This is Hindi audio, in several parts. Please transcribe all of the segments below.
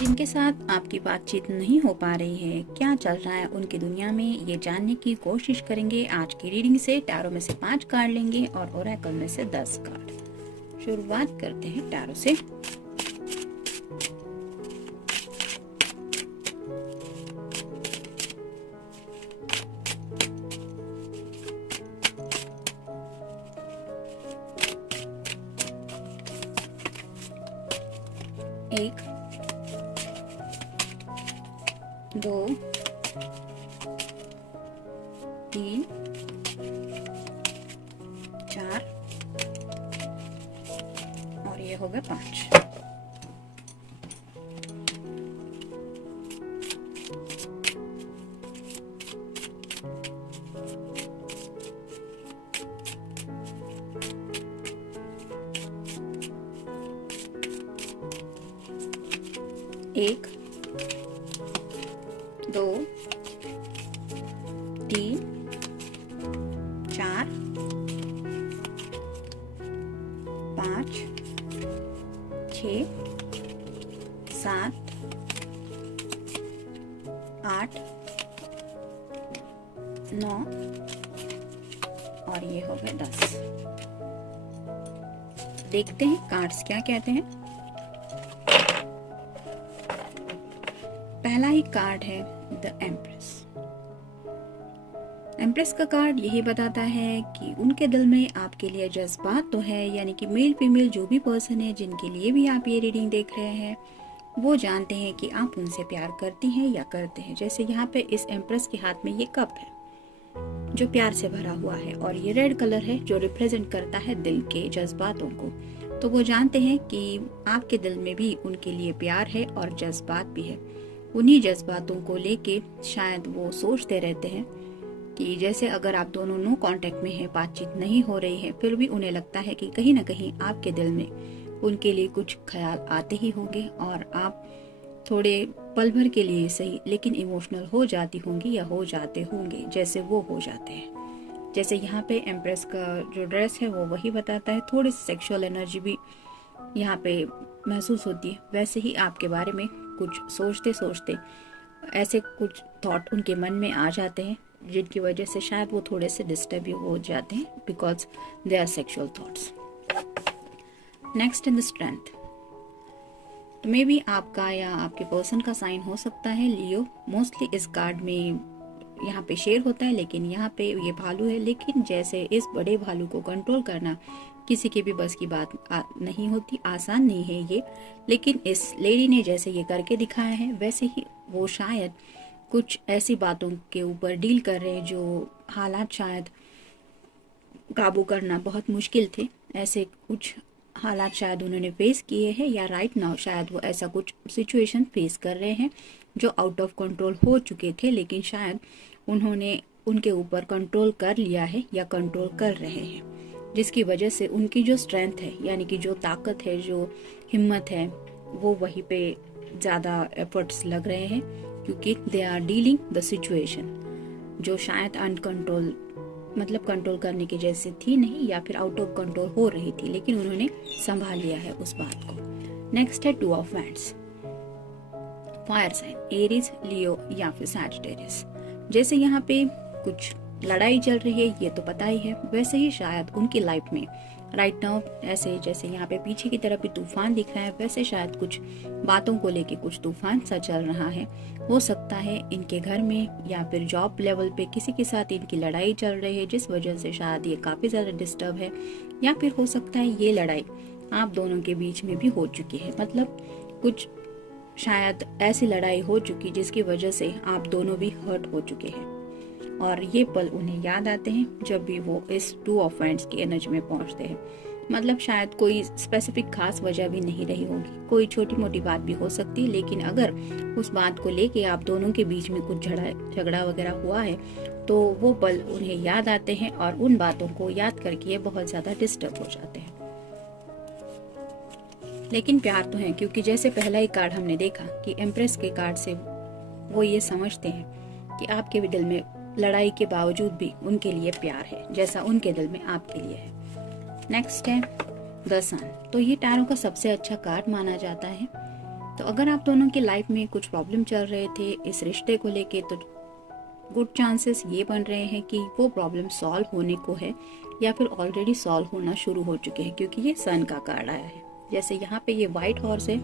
जिनके साथ आपकी बातचीत नहीं हो पा रही है, क्या चल रहा है उनकी दुनिया में, ये जानने की कोशिश करेंगे आज की रीडिंग से। टैरो में से 5 कार्ड लेंगे और ओरेकल में से 10 कार्ड। शुरुआत करते हैं टैरो से। एक, 2, 3, 4 और ये हो गए 5। एक, 2, 3, 4, 5, 6, 7, 8, 9 और ये हो गए 10। देखते हैं कार्ड्स क्या कहते हैं। पहला ही कार्ड है द एम्प्रेस। एम्प्रेस का कार्ड यही बताता है कि उनके दिल में आपके लिए जज्बात तो है, यानी कि मेल फीमेल जो भी पर्सन है जिनके लिए भी आप ये रीडिंग देख रहे हैं, वो जानते हैं कि आप उनसे प्यार करती हैं या करते हैं। जैसे यहाँ पे इस एम्प्रेस के हाथ में ये कप है जो प्यार से भरा हुआ है और ये रेड कलर है जो रिप्रेजेंट करता है दिल के जज्बातों को। तो वो जानते हैं कि आपके दिल में भी उनके लिए प्यार है और जज्बात भी है। उन्हीं जज्बातों को लेके शायद वो सोचते रहते हैं कि जैसे अगर आप दोनों नो कांटेक्ट में हैं, बातचीत नहीं हो रही है, फिर भी उन्हें लगता है कि कहीं ना कहीं आपके दिल में उनके लिए कुछ ख्याल आते ही होंगे और आप थोड़े पल भर के लिए सही लेकिन इमोशनल हो जाती होंगी या हो जाते होंगे जैसे वो हो जाते हैं। जैसे यहाँ पे एम्प्रेस का जो ड्रेस है वो वही बताता है, थोड़ी सेक्सुअल एनर्जी भी यहाँ पे महसूस होती है। वैसे ही आपके बारे में कुछ सोचते सोचते ऐसे कुछ थॉट उनके मन में आ जाते हैं जिनकी वजह से शायद वो थोड़े से डिस्टर्ब भी हो जाते हैं because they are sexual thoughts. Next in the strength, तो मे बी आपका या आपके पर्सन का साइन हो सकता है लियो। मोस्टली इस कार्ड में यहाँ पे शेर होता है, लेकिन यहाँ पे ये भालू है। लेकिन जैसे इस बड़े भालू को कंट्रोल करना किसी की भी बस की बात नहीं होती, आसान नहीं है ये। लेकिन इस लेडी ने जैसे ये करके दिखाया है, वैसे ही वो शायद कुछ ऐसी बातों के ऊपर डील कर रहे हैं जो हालात शायद काबू करना बहुत मुश्किल थे। ऐसे कुछ हालात शायद उन्होंने फेस किए हैं या राइट नाउ शायद वो ऐसा कुछ सिचुएशन फेस कर रहे हैं जो आउट ऑफ कंट्रोल हो चुके थे, लेकिन शायद उन्होंने उनके ऊपर कंट्रोल कर लिया है या कंट्रोल कर रहे हैं, जिसकी वजह से उनकी जो स्ट्रेंथ है यानी कि जो ताकत है, जो हिम्मत है, वो वहीं पे ज़्यादा एफर्ट्स लग रहे हैं क्योंकि they are dealing the situation जो शायद अनकंट्रोल मतलब कंट्रोल करने की जैसे थी नहीं या फिर आउट ऑफ कंट्रोल हो रही थी, लेकिन उन्होंने संभाल लिया है उस बात को। नेक्स्ट है 2 of wands. Fire sign Aries, Leo या फिर सैजिटेरियस। जैसे यहाँ पे कुछ लड़ाई चल रही है ये तो पता ही है, वैसे ही शायद उनकी लाइफ में राइट नाउ ऐसे जैसे यहाँ पे पीछे की तरफ भी तूफान दिख रहा है, वैसे शायद कुछ बातों को लेके कुछ तूफान सा चल रहा है। हो सकता है इनके घर में या फिर जॉब लेवल पे किसी के साथ इनकी लड़ाई चल रही है जिस वजह से शायद ये काफी ज्यादा डिस्टर्ब है, या फिर हो सकता है ये लड़ाई आप दोनों के बीच में भी हो चुकी है। मतलब कुछ शायद ऐसी लड़ाई हो चुकी जिसकी वजह से आप दोनों भी हर्ट हो चुके हैं और ये पल उन्हें याद आते हैं जब भी वो इस 2 ऑफ वैंड्स की एनर्जी में पहुंचते हैं। मतलब शायद कोई स्पेसिफिक खास वजह भी नहीं रही होगी, कोई छोटी मोटी बात भी हो सकती है, लेकिन अगर उस बात को लेके आप दोनों के बीच में कुछ झगड़ा वगैरह हुआ है तो वो पल उन्हें याद आते हैं और उन बातों को याद करके ये बहुत ज्यादा डिस्टर्ब हो जाते हैं। लेकिन प्यार तो है, क्योंकि जैसे पहला ही कार्ड हमने देखा कि एम्प्रेस के कार्ड से वो ये समझते हैं कि आपके भी दिल में लड़ाई के बावजूद भी उनके लिए प्यार है, जैसा उनके दिल में आपके लिए है। नेक्स्ट है द सन। तो ये टैरो का सबसे अच्छा कार्ड माना जाता है। तो अगर आप दोनों की लाइफ में कुछ प्रॉब्लम चल रहे थे इस रिश्ते को लेके, तो गुड चांसेस ये बन रहे हैं कि वो प्रॉब्लम सॉल्व होने को है या फिर ऑलरेडी सॉल्व होना शुरू हो चुके हैं, क्योंकि ये सन का कार्ड आया है। जैसे यहाँ पे ये व्हाइट हॉर्स है,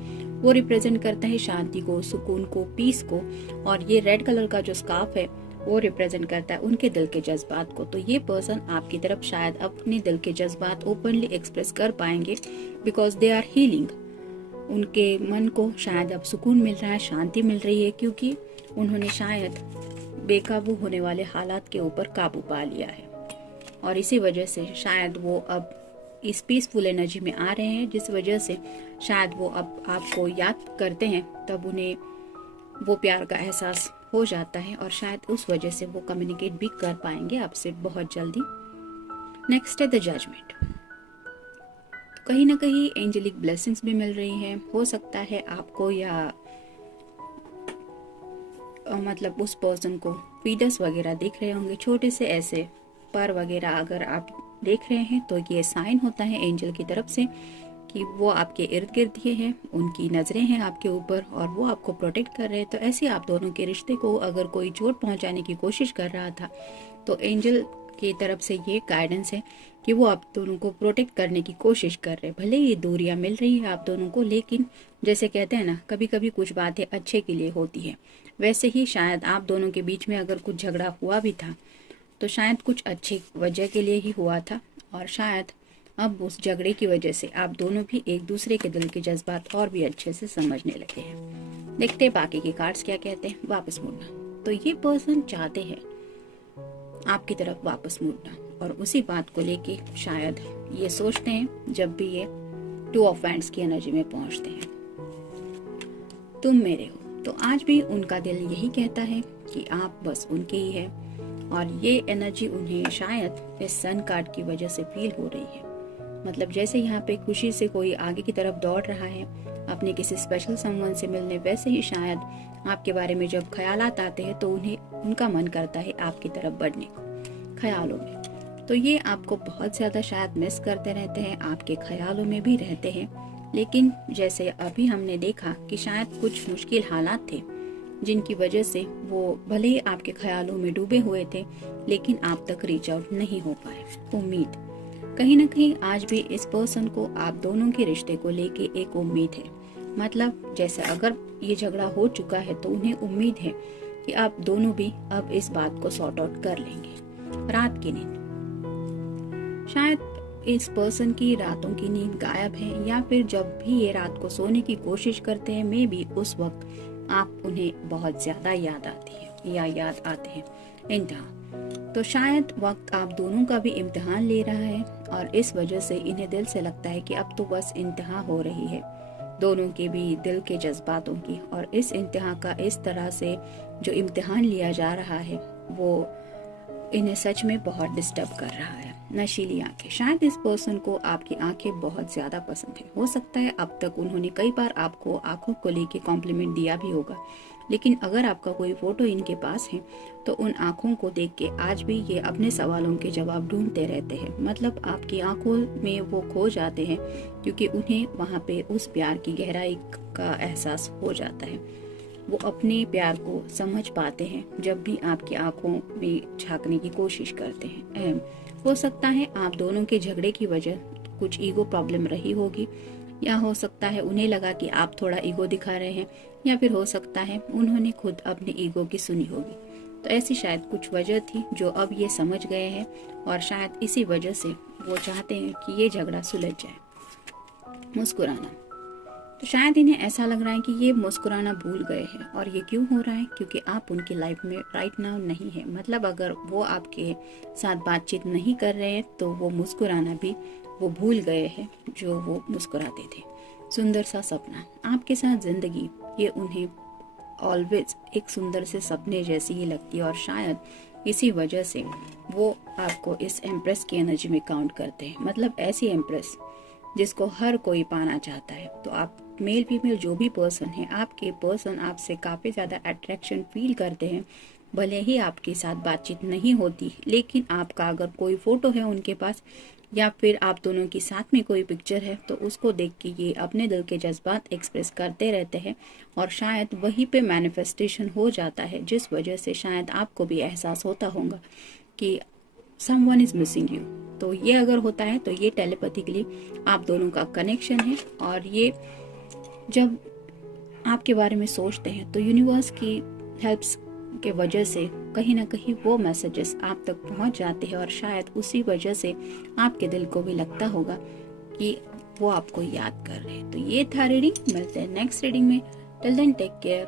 वो रिप्रेजेंट करता है शांति को, सुकून को, पीस को, और ये रेड कलर का जो स्कार्फ है वो रिप्रेजेंट करता है उनके दिल के जज्बात को। तो ये पर्सन आपकी तरफ शायद अपने दिल के जज्बात ओपनली एक्सप्रेस कर पाएंगे, बिकॉज दे आर हीलिंग। उनके मन को शायद अब सुकून मिल रहा है, शांति मिल रही है, क्योंकि उन्होंने शायद बेकाबू होने वाले हालात के ऊपर काबू पा लिया है, और इसी वजह से शायद वो अब इस पीसफुल एनर्जी में आ रहे हैं, जिस वजह से शायद वो अब आपको याद करते हैं, तब उन्हें वो प्यार का एहसास हो जाता है और शायद उस वजह से वो कम्युनिकेट भी कर पाएंगे आपसे बहुत जल्दी। नेक्स्ट है द जजमेंट। कहीं ना कहीं एंजेलिक ब्लेसिंग्स भी मिल रही हैं। हो सकता है आपको या मतलब उस पर्सन को फीडर्स वगैरह दिख रहे होंगे, छोटे से ऐसे पर वगैरह अगर आप देख रहे हैं तो ये साइन होता है एंजल की तरफ से कि वो आपके इर्द गिर्द ही हैं, उनकी नजरें हैं आपके ऊपर और वो आपको प्रोटेक्ट कर रहे हैं। तो ऐसे आप दोनों के रिश्ते को अगर कोई चोट पहुंचाने की कोशिश कर रहा था तो एंजल की तरफ से ये गाइडेंस है कि वो आप दोनों को प्रोटेक्ट करने की कोशिश कर रहे हैं। भले ये दूरियां मिल रही है आप दोनों को, लेकिन जैसे कहते हैं ना, कभी कभी कुछ बातें अच्छे के लिए होती है, वैसे ही शायद आप दोनों के बीच में अगर कुछ झगड़ा हुआ भी था तो शायद कुछ अच्छी वजह के लिए ही हुआ था, और शायद अब उस झगड़े की वजह से आप दोनों भी एक दूसरे के दिल के जज्बात और भी अच्छे से समझने लगे हैं। देखते हैं बाकी के कार्ड्स क्या कहते हैं। वापस मुड़ना। तो ये पर्सन चाहते हैं आपकी तरफ वापस मुड़ना, और उसी बात को लेके शायद ये सोचते हैं जब भी ये टू ऑफ हैंड्स की एनर्जी में पहुंचते हैं, तुम मेरे हो। तो आज भी उनका दिल यही कहता है कि आप बस उनके ही है, और ये एनर्जी उन्हें शायद इस सन कार्ड की वजह से फील हो रही है। मतलब जैसे यहाँ पे खुशी से कोई आगे की तरफ दौड़ रहा है अपने किसी स्पेशल समवन से मिलने, वैसे ही शायद आपके बारे में जब ख्यालात आते हैं तो उनका मन करता है आपकी तरफ बढ़ने को ख्यालों में। तो ये आपको बहुत ज्यादा शायद मिस करते रहते हैं, आपके ख्यालों में भी रहते हैं। लेकिन जैसे अभी हमने देखा कि शायद कुछ मुश्किल हालात थे जिनकी वजह से वो भले ही आपके ख्यालों में डूबे हुए थे, लेकिन आप तक रीच आउट नहीं हो पाए। उम्मीद कहीं ना कहीं आज भी इस पर्सन को आप दोनों के रिश्ते को लेके एक उम्मीद है। मतलब जैसे अगर ये झगड़ा हो चुका है तो उन्हें उम्मीद है कि आप दोनों भी अब इस बात को सॉर्ट आउट कर लेंगे। रात की नींद। शायद इस पर्सन की रातों की नींद गायब है, या फिर जब भी ये रात को सोने की कोशिश करते हैं मे बी उस वक्त आप उन्हें बहुत ज्यादा याद आती है या याद आते हैं। इम्तिहान। तो शायद वक्त आप दोनों का भी इम्तिहान ले रहा है, और इस वजह से इन्हें दिल से लगता है कि अब तो बस इंतहा हो रही है दोनों के भी दिल के जज्बातों की। और इस इंतहा का इस तरह से जो इम्तिहान लिया जा रहा है वो इन्हें सच में बहुत डिस्टर्ब कर रहा है। नशीली आंखें। शायद इस पर्सन को आपकी आंखें बहुत ज्यादा पसंद है। हो सकता है अब तक उन्होंने कई बार आपको आंखों को लेके कॉम्प्लीमेंट दिया भी होगा, लेकिन अगर आपका कोई फोटो इनके पास है तो उन आंखों को देख के आज भी ये अपने सवालों के जवाब ढूंढते रहते हैं। मतलब आपकी आंखों में वो खो जाते हैं, क्योंकि उन्हें वहाँ पे उस प्यार की गहराई का एहसास हो जाता है। वो अपने प्यार को समझ पाते हैं जब भी आपकी आंखों में झांकने की कोशिश करते हैं। हो सकता है आप दोनों के झगड़े की वजह कुछ ईगो प्रॉब्लम रही होगी, या हो सकता है उन्हें लगा कि आप थोड़ा ईगो दिखा रहे हैं, या फिर हो सकता है उन्होंने खुद अपनी ईगो की सुनी होगी। तो ऐसी शायद कुछ वजह थी जो अब ये समझ गए हैं, और शायद इसी वजह से वो चाहते हैं कि ये झगड़ा सुलझ जाए। मुस्कुराना। तो शायद इन्हें ऐसा लग रहा है कि ये मुस्कुराना भूल गए हैं, और ये क्यों हो रहा है, क्योंकि आप उनकी लाइफ में राइट नाउ नहीं है। मतलब अगर वो आपके साथ बातचीत नहीं कर रहे हैं तो वो मुस्कुराना भी वो भूल गए हैं जो वो मुस्कुराते थे। सुंदर सा सपना आपके साथ जिंदगी, ये उन्हें ऑलवेज एक सुंदर से सपने जैसी ही लगती है और शायद इसी वजह से वो आपको इस एम्प्रेस की एनर्जी में काउंट करते हैं। मतलब ऐसी एम्प्रेस जिसको हर कोई पाना चाहता है। तो आप मेल फीमेल जो भी पर्सन है, आपके पर्सन आपसे काफ़ी ज़्यादा अट्रैक्शन फील करते हैं। भले ही आपके साथ बातचीत नहीं होती, लेकिन आपका अगर कोई फ़ोटो है उनके पास या फिर आप दोनों की साथ में कोई पिक्चर है तो उसको देख के ये अपने दिल के जज्बात एक्सप्रेस करते रहते हैं और शायद वहीं पे मैनिफेस्टेशन हो जाता है, जिस वजह से शायद आपको भी एहसास होता होगा कि समवन इज मिसिंग यू। तो ये अगर होता है तो ये टेलीपैथिकली आप दोनों का कनेक्शन है और ये जब आपके बारे में सोचते हैं तो यूनिवर्स की हेल्प्स के वजह से कहीं ना कहीं वो मैसेजेस आप तक पहुंच जाते हैं और शायद उसी वजह से आपके दिल को भी लगता होगा कि वो आपको याद कर रहे हैं। तो ये था रीडिंग, मिलते हैं नेक्स्ट रीडिंग में। Till then take care.